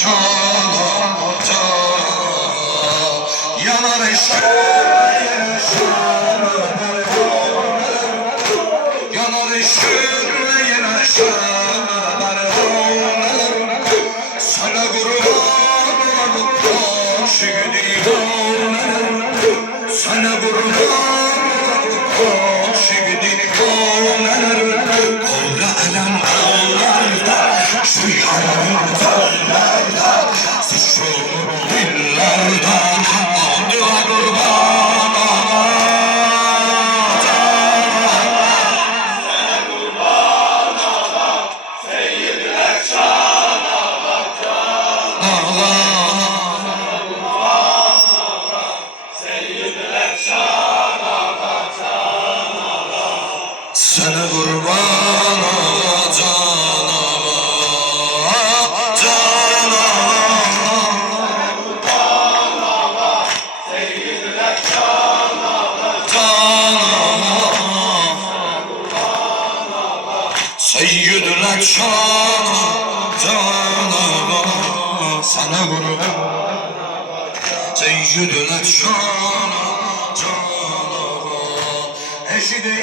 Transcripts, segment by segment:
cana yanar eşkine yanar eşkine yanar sana kurban olalım şigdin sana kurban olalım şigdin Kavra elem ağlarda şu yalanın dağlarda sıçrolur dillerde Abdüla kurban olalım Seyyid-i Ekşan sana kurban ola can ala can ala Seyyid-i Ekşan ala can ala Seyyid-i Ekşan can ala sana kurban Seyyid-i Ekşan can ala eşide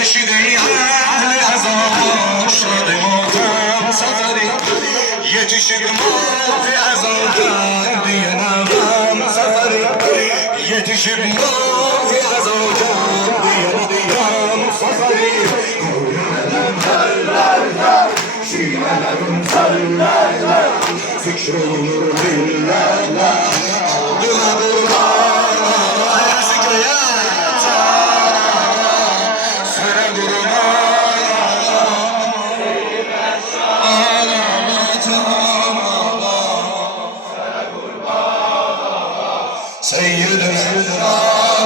eşide ahli azam şadım oldum safari yetişip mafi azamdan diyanam safari yetişip mafi azamdan diyanam safari Kuyularım sarılarlar şiirlerim sarılarlar fikir olur dillerler Abdüla kurban zikriye Seyyid-i Ekşan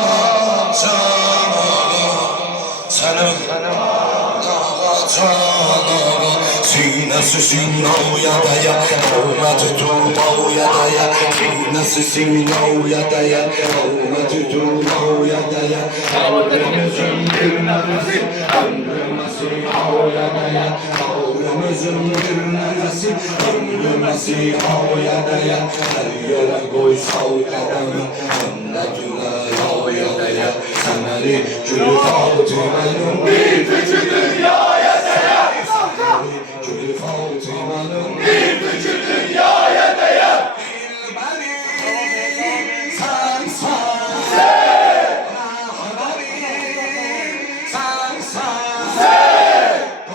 sana Sinesi sinavya daya Kavmet tuğmavya daya Sinesi sinavya daya Kavmet tuğmavya daya Kavrimizin bir nefesi Ömrümesi havya daya Kavrimizin bir nefesi Ömrümesi havya daya Her yere koy sal kademi Cennetüne havya daya Semeri gülü Fatime'nin bir gücü dünyaya değer Gülü Fatime'nin bir gücü dünyaya değer Bilmeli sen Rahmani sen O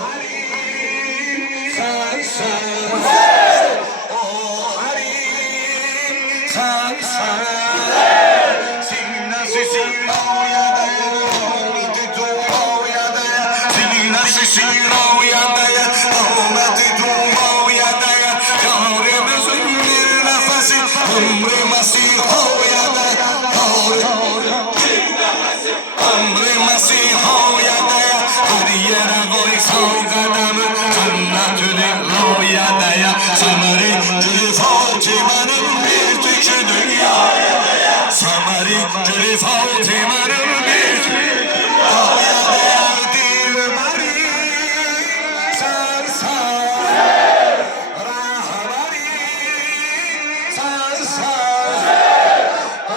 Halim sen O Halim sen Sinesi sinavya daya Kavmeti tuğmavya daya Sinesi sinavya daya Kavmeti tuğmavya daya Kavrimizin bir nefesi Ömrü Mesiha'ya daya Ömrü Mesiha'ya daya Her yere koy sal kademi Cennetül-İllâhya daya Semeri Gülü Fatime'nin bir tükü dünyaya daya Semeri Gülü Fatime'nin bir tükü dünyaya daya Dilberi sen Rahmani sen O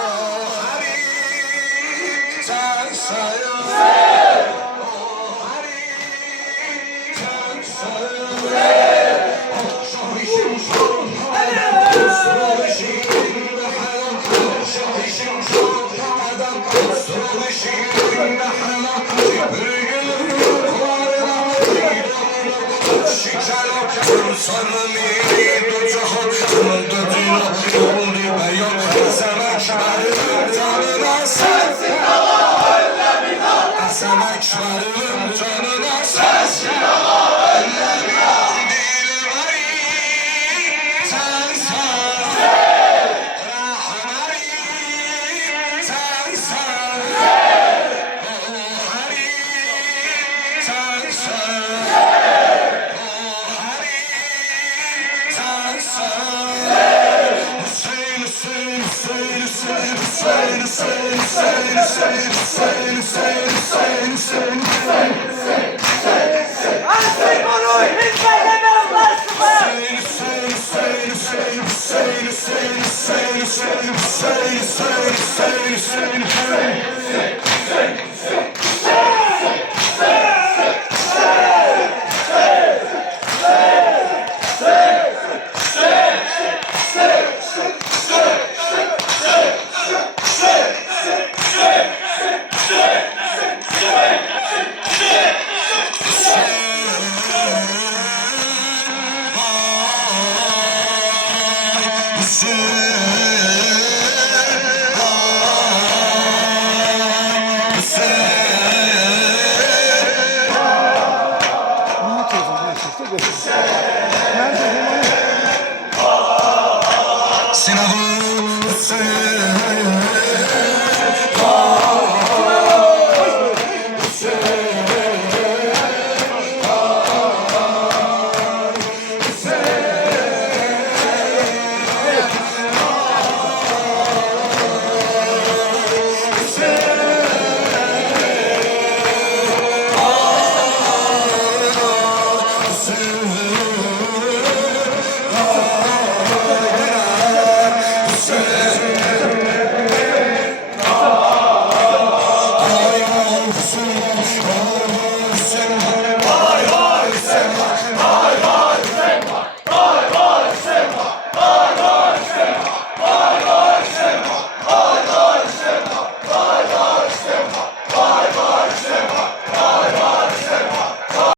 Halim sen O Halim sen Şah-ı Şimşon Esrar-ı Şirin Behalam Şah-ı Şimşon Adam Esrar-ı Şirin Behalam Cibril Yurtlarına Şikâlo Kursanı miri du cahan Sınırdı dino Yoldu beyon Esemek şmerinin canına sensin Allah öyle bir hal Esemek şmerinin canına sensin Allah öyle bir hal Dilberi sen Rahmani sen O Halim sen Hüseyin Hüseyin